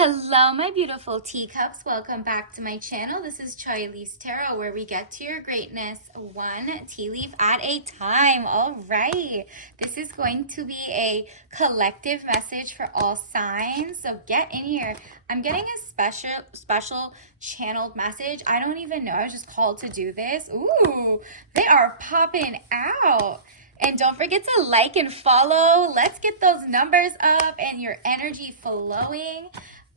Hello, my beautiful teacups. Welcome back to my channel. This is Chai Lee's Tarot, where we get to your greatness one tea leaf at a time. All right. This is going to be a collective message for all signs. So get in here. I'm getting a special channeled message. I don't even know. I was just called to do this. Ooh, they are popping out. And don't forget to like and follow. Let's get those numbers up and your energy flowing.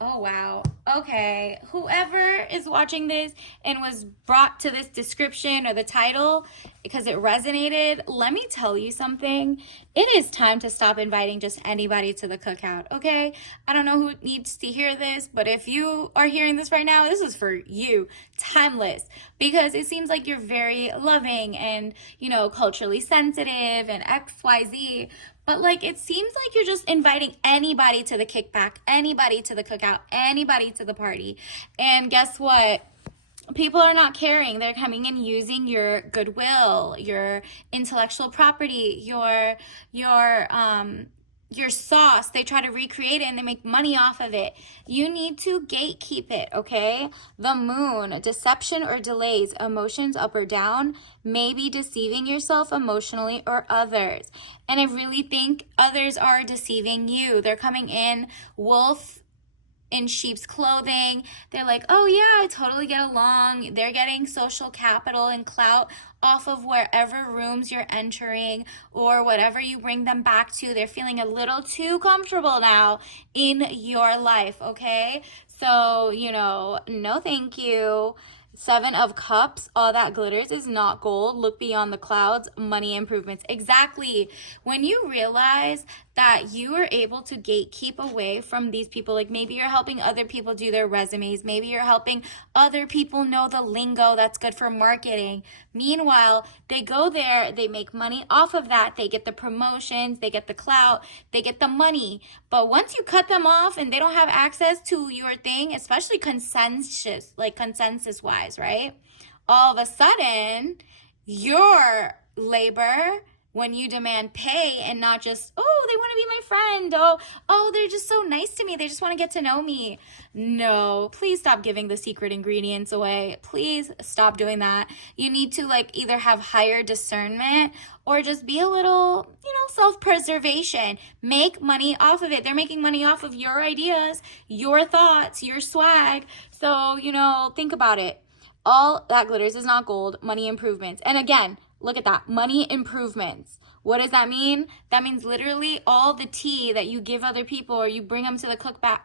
Oh, wow. Okay. Whoever is watching this and was brought to this description or the title because it resonated, let me tell you something. It is time to stop inviting just anybody to the cookout, okay? I don't know who needs to hear this, but if you are hearing this right now, this is for you. Timeless. Because it seems like you're very loving and, culturally sensitive and XYZ. But it seems like you're just inviting anybody to the kickback, anybody to the cookout, anybody to the party. And guess what? People are not caring. They're coming in using your goodwill, your intellectual property, your sauce. They try to recreate it and they make money off of it. You need to gatekeep it, okay? The moon, deception or delays, emotions up or down, maybe deceiving yourself emotionally or others. And I really think others are deceiving you. They're coming in wolf in sheep's clothing. They're like, oh yeah, I totally get along. They're getting social capital and clout off of wherever rooms you're entering or whatever you bring them back to. They're feeling a little too comfortable now in your life, okay? So, no thank you. 7 of Cups, all that glitters is not gold. Look beyond the clouds, money improvements. Exactly. When you realize that you are able to gatekeep away from these people, like maybe you're helping other people do their resumes, maybe you're helping other people know the lingo that's good for marketing. Meanwhile, they go there, they make money off of that, they get the promotions, they get the clout, they get the money. But once you cut them off and they don't have access to your thing, especially consensus wise, right? All of a sudden, your labor, when you demand pay and not just, oh, they want to be my friend. Oh, they're just so nice to me. They just want to get to know me. No, please stop giving the secret ingredients away. Please stop doing that. You need to either have higher discernment or just be a little, self-preservation. Make money off of it. They're making money off of your ideas, your thoughts, your swag. So, think about it. All that glitters is not gold. Money improvements. And again, look at that. Money improvements. What does that mean? That means literally all the tea that you give other people or you bring them to the kickback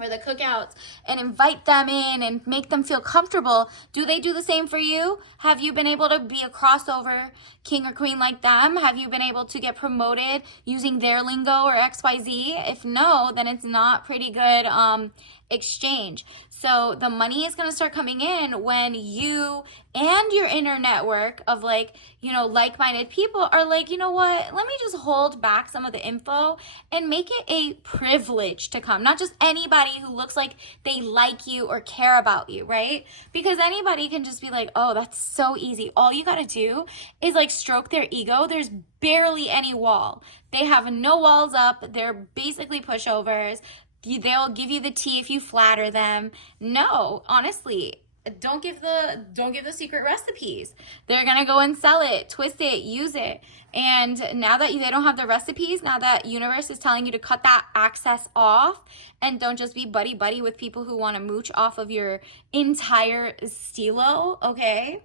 or the cookouts and invite them in and make them feel comfortable. Do they do the same for you? Have you been able to be a crossover king or queen like them? Have you been able to get promoted using their lingo or XYZ? If no, then it's not pretty good exchange. So the money is going to start coming in when you and your inner network of like-minded people are like, you know what, let me just hold back some of the info and make it a privilege to come. Not just anybody who looks like they like you or care about you, right? Because anybody can just be like, oh, that's so easy. All you got to do is stroke their ego. There's barely any wall. They have no walls up. They're basically pushovers. They'll give you the tea if you flatter them. No, honestly, don't give the secret recipes. They're gonna go and sell it, twist it, use it. And now that they don't have the recipes, now that universe is telling you to cut that access off and don't just be buddy with people who want to mooch off of your entire stilo, okay?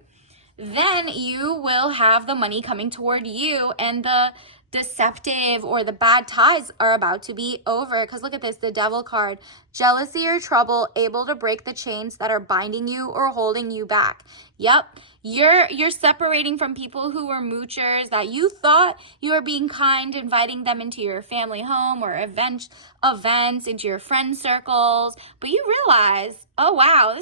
Then you will have the money coming toward you and the deceptive or the bad ties are about to be over. Because look at this, the devil card. Jealousy or trouble, able to break the chains that are binding you or holding you back. Yep, you're separating from people who were moochers that you thought you were being kind, inviting them into your family home or events, into your friend circles. But you realize, oh wow,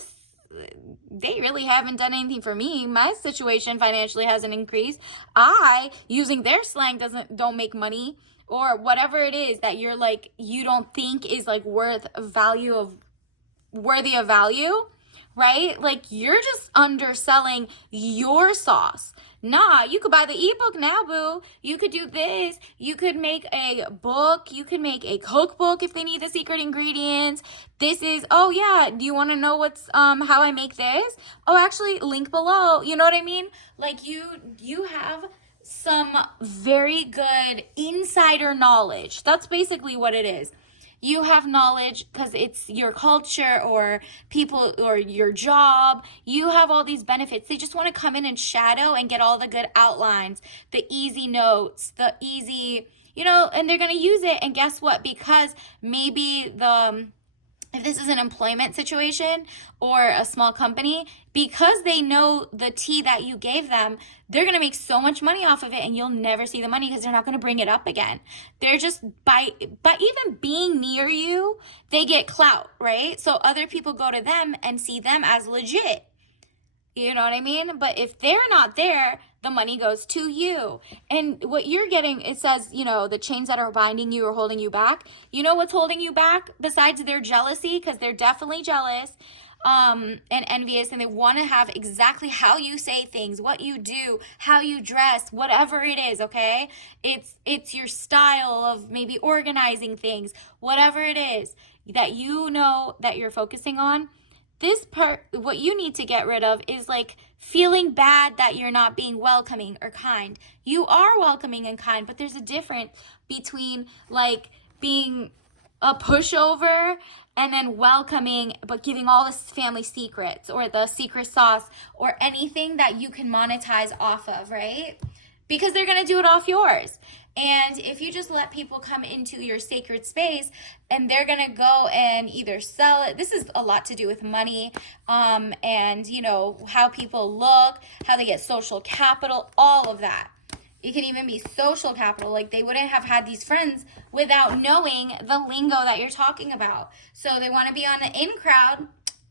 they really haven't done anything for me. My situation financially hasn't increased. Using their slang, don't make money, or whatever it is that you don't think is worthy of value, right? You're just underselling your sauce, Nah, you could buy the ebook now, boo. You could do this. You could make a book. You could make a cookbook if they need the secret ingredients. This is, oh yeah, do you want to know what's how I make this? Oh, actually, link below. You know what I mean? Like you have some very good insider knowledge. That's basically what it is. You have knowledge because it's your culture or people or your job. You have all these benefits. They just want to come in and shadow and get all the good outlines, the easy notes, the easy, and they're going to use it. And guess what? Because maybe if this is an employment situation or a small company, because they know the tea that you gave them, they're going to make so much money off of it, and you'll never see the money because they're not going to bring it up again. They're just, by even being near you, they get clout, right? So other people go to them and see them as legit. You know what I mean? But if they're not there, the money goes to you. And what you're getting, it says, the chains that are binding you or holding you back. You know what's holding you back besides their jealousy? Because they're definitely jealous and envious, and they want to have exactly how you say things, what you do, how you dress, whatever it is, okay? It's your style of maybe organizing things, whatever it is that that you're focusing on. This part, what you need to get rid of is like feeling bad that you're not being welcoming or kind. You are welcoming and kind, but there's a difference between like being a pushover and then welcoming, but giving all this family secrets or the secret sauce or anything that you can monetize off of, right? Because they're going to do it off yours. And if you just let people come into your sacred space and they're going to go and either sell it, this is a lot to do with money, and how people look, how they get social capital, all of that. It can even be social capital. Like they wouldn't have had these friends without knowing the lingo that you're talking about. So they want to be on the in crowd.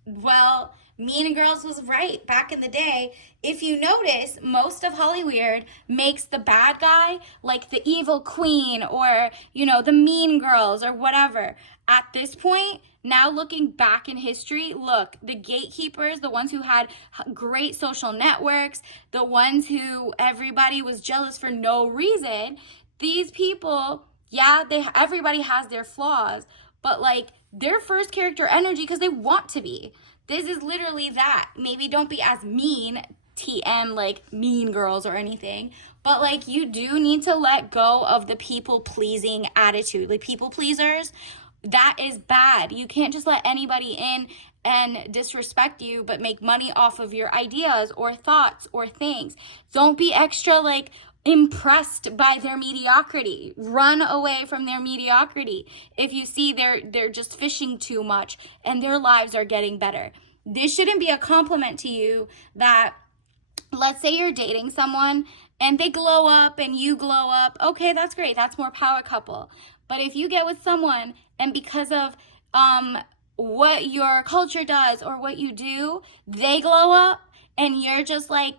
Well, Mean Girls was right back in the day. If you notice, most of Hollywood makes the bad guy like the evil queen or, the mean girls or whatever. At this point, now looking back in history, look, the gatekeepers, the ones who had great social networks, the ones who everybody was jealous for no reason, these people, yeah, everybody has their flaws, but like their first character energy because they want to be. This is literally that. Maybe don't be as mean, TM, like Mean Girls or anything, but like you do need to let go of the people-pleasing attitude. Like people pleasers, that is bad. You can't just let anybody in and disrespect you but make money off of your ideas or thoughts or things. Don't be extra like impressed by their mediocrity. Run away from their mediocrity if you see they're just fishing too much and their lives are getting better. This shouldn't be a compliment to you that, let's say you're dating someone and they glow up and you glow up. Okay, that's great. That's more power couple. But if you get with someone and because of what your culture does or what you do, they glow up and you're just like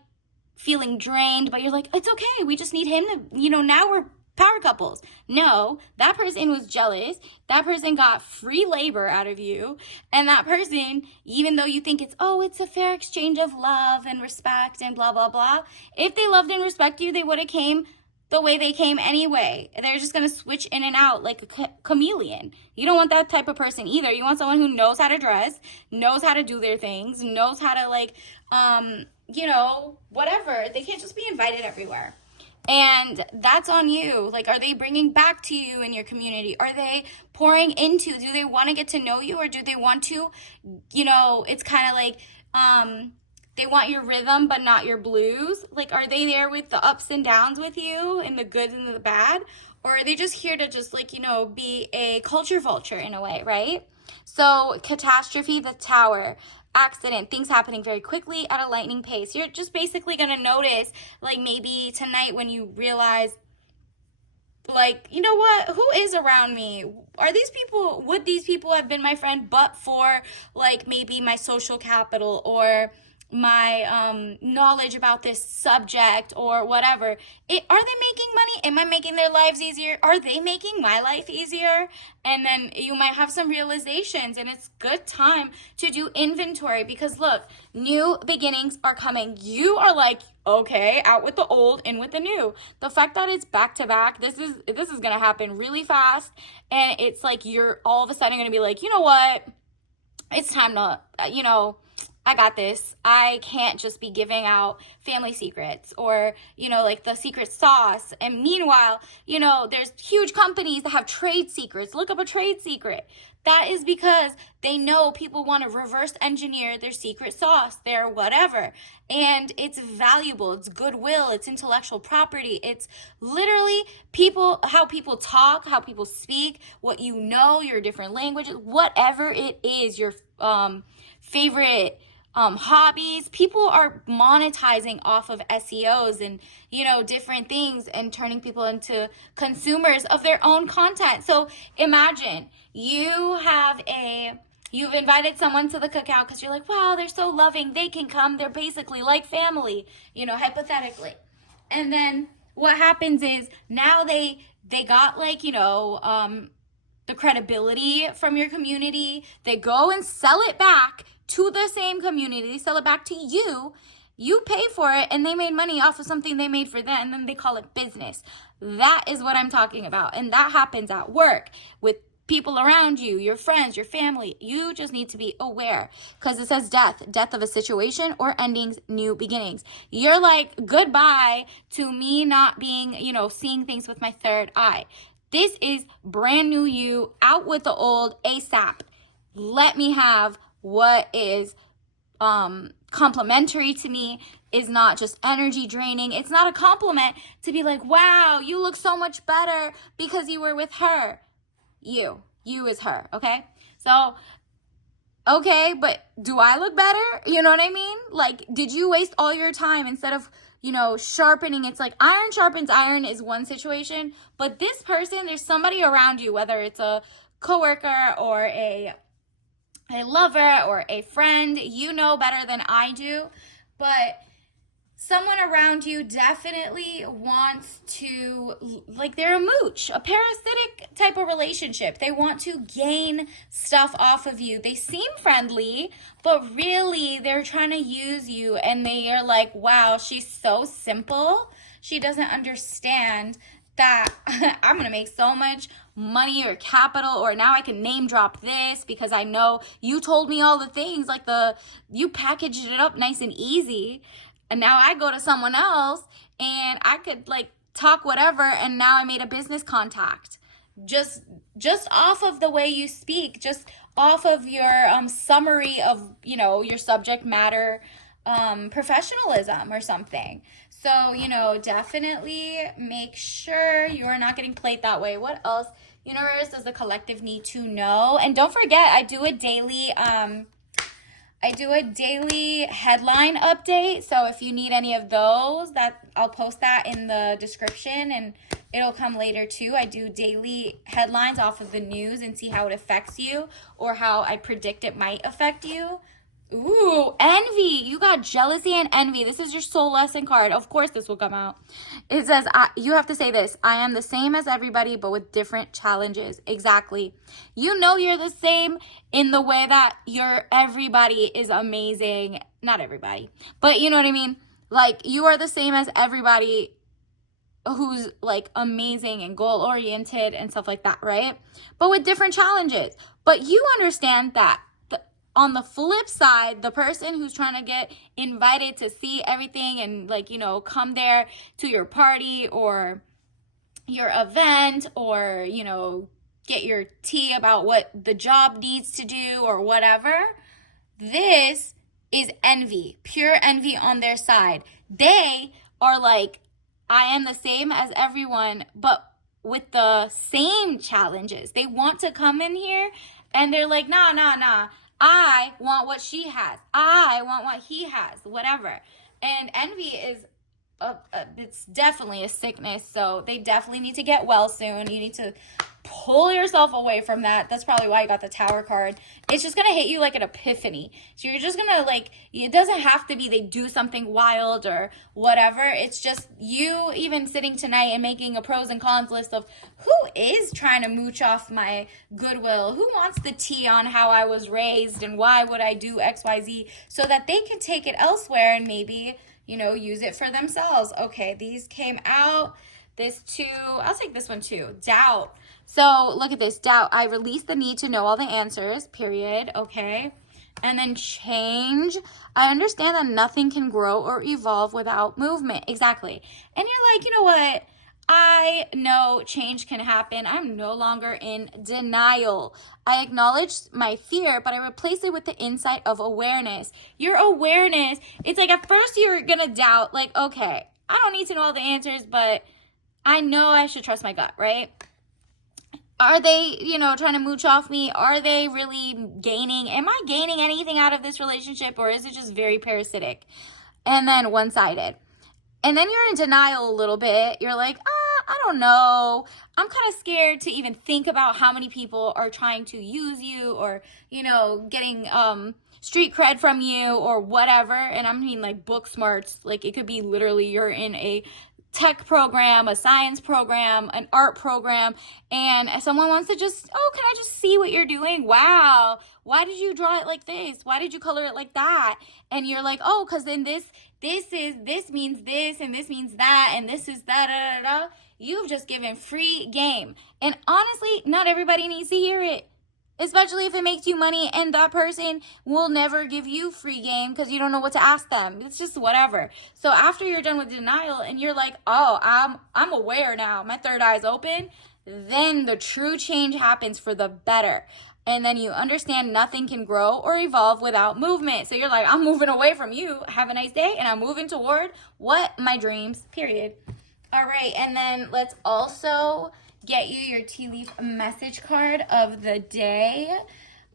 feeling drained, but you're like, it's okay, we just need him to, now we're power couples. No, that person was jealous. That person got free labor out of you. And that person, even though you think it's a fair exchange of love and respect and blah, blah, blah. If they loved and respect you, they would have came the way they came anyway. They're just going to switch in and out like a chameleon. You don't want that type of person either. You want someone who knows how to dress, knows how to do their things, knows how to whatever. They can't just be invited everywhere. And that's on you. Like, are they bringing back to you in your community? Are they pouring into? Do they want to get to know you, or do they want to, it's kind of like, they want your rhythm, but not your blues. Like, are they there with the ups and downs with you and the good and the bad? Or are they just here to just be a culture vulture in a way, right? So catastrophe, the tower, accident, things happening very quickly at a lightning pace. You're just basically going to notice, like maybe tonight when you realize, like, you know what, who is around me? Would these people have been my friend but for like maybe my social capital or knowledge about this subject or whatever. Are they making money? Am I making their lives easier? Are they making my life easier? And then you might have some realizations, and it's good time to do inventory, because look, new beginnings are coming. You are like, okay, out with the old, in with the new. The fact that it's back to back, this is gonna happen really fast, and it's like you're all of a sudden gonna be like, you know what? It's time to, I got this. I can't just be giving out family secrets or, like the secret sauce. And meanwhile, there's huge companies that have trade secrets. Look up a trade secret. That is because they know people want to reverse engineer their secret sauce, their whatever. And it's valuable. It's goodwill. It's intellectual property. It's literally how people talk, how people speak, what your different languages, whatever it is, your favorite hobbies. People are monetizing off of SEOs and, different things, and turning people into consumers of their own content. So imagine you've invited someone to the cookout because you're like, wow, they're so loving. They can come. They're basically like family, hypothetically. And then what happens is now they got the credibility from your community. They go and sell it back to the same community. They sell it back to you. You pay for it, and they made money off of something they made for them, and then they call it business. That is what I'm talking about. And that happens at work with people around you, your friends, your family. You just need to be aware, because it says death of a situation, or endings, new beginnings. You're like, goodbye to me not being, seeing things with my third eye. This is brand new you, out with the old ASAP. Let me have what is complimentary to me, is not just energy draining. It's not a compliment to be like, wow, you look so much better because you were with her. You is her, okay? So, okay, but do I look better? You know what I mean? Like, did you waste all your time instead of, sharpening? It's like iron sharpens iron is one situation, but this person, there's somebody around you, whether it's a coworker or a lover or a friend, better than I do, but someone around you definitely wants to, they're a mooch, a parasitic type of relationship. They want to gain stuff off of you. They seem friendly, but really they're trying to use you, and they are like, wow, she's so simple. She doesn't understand that I'm going to make so much money or capital, or now I can name drop this because I know you told me all the things, you packaged it up nice and easy. And now I go to someone else and I could talk whatever, and now I made a business contact. Just off of the way you speak, just off of your summary of, your subject matter professionalism or something. So, definitely make sure you're not getting played that way. What else? Universe, does the collective need to know? And don't forget, I do a daily headline update. So if you need any of those, that I'll post that in the description, and it'll come later too. I do daily headlines off of the news and see how it affects you, or how I predict it might affect you. Ooh, envy. You got jealousy and envy. This is your soul lesson card. Of course this will come out. It says, you have to say this: I am the same as everybody, but with different challenges. Exactly. You're the same in the way that everybody is amazing. Not everybody, but you know what I mean? You are the same as everybody who's amazing and goal-oriented and stuff like that, right? But with different challenges. But you understand that on the flip side, the person who's trying to get invited to see everything and come there to your party or your event, or, get your tea about what the job needs to do or whatever, this is envy, pure envy on their side. They are like, I am the same as everyone, but with the same challenges. They want to come in here and they're like, nah. I want what she has. I want what he has, whatever. And envy is it's definitely a sickness. So they definitely need to get well soon. You need to pull yourself away from that. That's probably why I got the Tower card. It's just going to hit you like an epiphany. So you're just going to like, it doesn't have to be they do something wild or whatever. It's just you even sitting tonight and making a pros and cons list of who is trying to mooch off my goodwill, who wants the tea on how I was raised and why would I do XYZ, so that they can take it elsewhere and maybe, you know, use it for themselves. Okay, these came out. This too, I'll take this one too. Doubt. So look at this, doubt. I release the need to know all the answers, period, okay? And then change. I understand that nothing can grow or evolve without movement. Exactly. And you're like, you know what? I know change can happen. I'm no longer in denial. I acknowledge my fear, but I replace it with the insight of awareness. Your awareness, it's like at first you're going to doubt, like, okay, I don't need to know all the answers, but I know I should trust my gut, right? Are they, you know, trying to mooch off me? Are they really gaining? Am I gaining anything out of this relationship, or is it just very parasitic and then one-sided? And then you're in denial a little bit. You're like, I don't know. I'm kind of scared to even think about how many people are trying to use you or, you know, getting street cred from you or whatever. And I mean like book smarts. Like it could be literally you're in a tech program, a science program, an art program, and someone wants to just, oh, can I just see what you're doing? Wow, why did you draw it like this? Why did you color it like that? And you're like, oh, because then this means this, and this means that, and this is that, da, da, da. You've just given free game. And honestly, not everybody needs to hear it. Especially if it makes you money and that person will never give you free game because you don't know what to ask them. It's just whatever. So after you're done with denial and you're like, oh, I'm aware now. My third eye's open. Then the true change happens for the better. And then you understand nothing can grow or evolve without movement. So you're like, I'm moving away from you. Have a nice day. And I'm moving toward what? My dreams, period. All right. And then let's also get you your tea leaf message card of the day.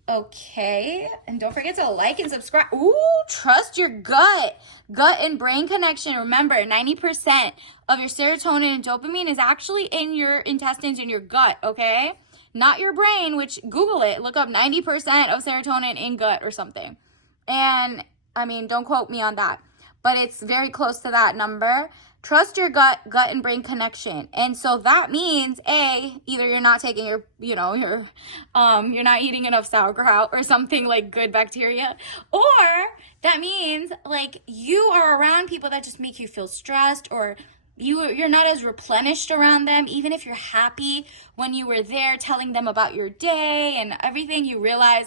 Okay. And don't forget to like and subscribe. Ooh, trust your gut. Gut and brain connection. Remember, 90% of your serotonin and dopamine is actually in your intestines, in your gut, okay? Not your brain, which Google it. Look up 90% of serotonin in gut or something. And, I mean, don't quote me on that. But it's very close to that number. Trust your gut and brain connection. And so that means, either you're not taking you're not eating enough sauerkraut or something like good bacteria, or that means like you are around people that just make you feel stressed, or you're not as replenished around them. Even if you're happy when you were there telling them about your day and everything, you realize,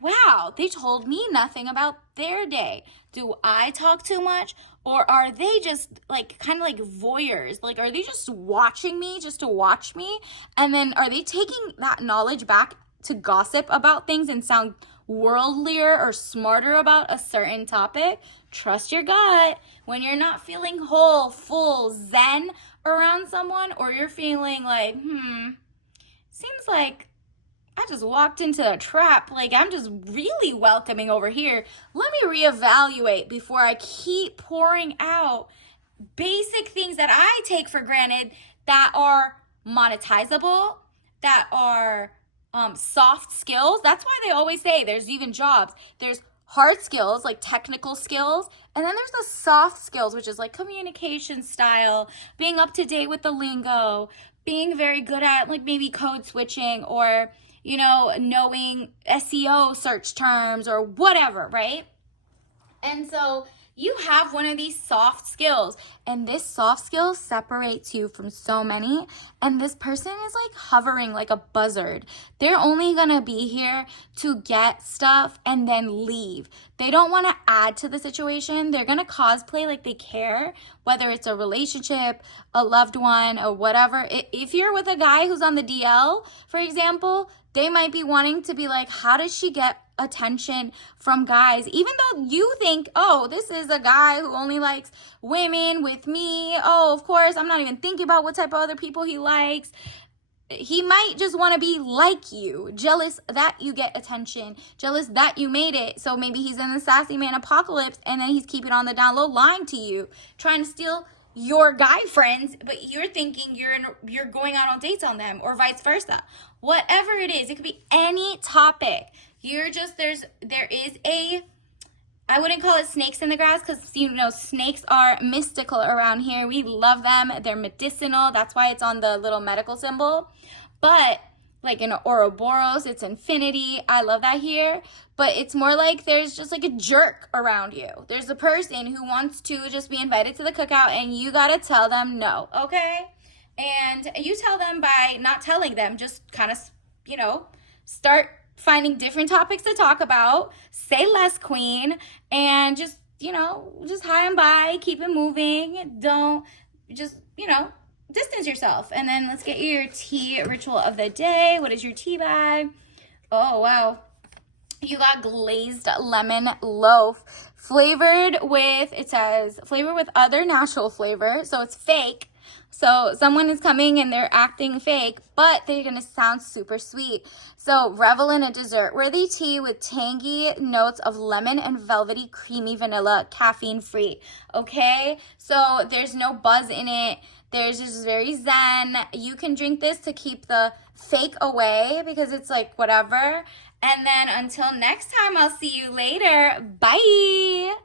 wow, they told me nothing about their day. Do I talk too much? Or are they just like kind of like voyeurs? Like, are they just watching me just to watch me? And then are they taking that knowledge back to gossip about things and sound worldlier or smarter about a certain topic? Trust your gut. When you're not feeling whole, full, zen around someone, or you're feeling like, seems like I just walked into a trap. Like, I'm just really welcoming over here. Let me reevaluate before I keep pouring out basic things that I take for granted that are monetizable, that are soft skills. That's why they always say there's even jobs. There's hard skills, like technical skills, and then there's the soft skills, which is like communication style, being up to date with the lingo, being very good at like maybe code switching, or knowing SEO search terms or whatever, right? And so you have one of these soft skills, and this soft skill separates you from so many, and this person is like hovering like a buzzard. They're only gonna be here to get stuff and then leave. They don't want to add to the situation. They're gonna cosplay like they care, whether it's a relationship, a loved one, or whatever. If you're with a guy who's on the DL, for example, they might be wanting to be like, how does she get attention from guys? Even though you think, oh, this is a guy who only likes women with me. Oh, of course, I'm not even thinking about what type of other people he likes. He might just want to be like you, jealous that you get attention, jealous that you made it. So maybe he's in the sassy man apocalypse, and then he's keeping on the down low, lying to you, trying to steal your guy friends, but you're thinking you're going out on dates on them, or vice versa. Whatever it is, it could be any topic. You're just, there is a, I wouldn't call it snakes in the grass, because, you know, snakes are mystical around here. We love them. They're medicinal. That's why it's on the little medical symbol. But like in Ouroboros, it's infinity. I love that here. But it's more like there's just like a jerk around you. There's a person who wants to just be invited to the cookout, and you got to tell them no, okay? And you tell them by not telling them, just kind of, you know, start finding different topics to talk about. Say less, queen, and just, you know, just high and by, keep it moving. Don't just, you know, distance yourself. And then let's get you your tea ritual of the day. What is your tea bag? Oh, wow. You got glazed lemon loaf flavored with, it says, flavored with other natural flavor. So it's fake. So someone is coming and they're acting fake, but they're going to sound super sweet. So revel in a dessert-worthy tea with tangy notes of lemon and velvety creamy vanilla, caffeine free. Okay? So there's no buzz in it. There's just very zen. You can drink this to keep the fake away, because it's like whatever. And then until next time, I'll see you later. Bye.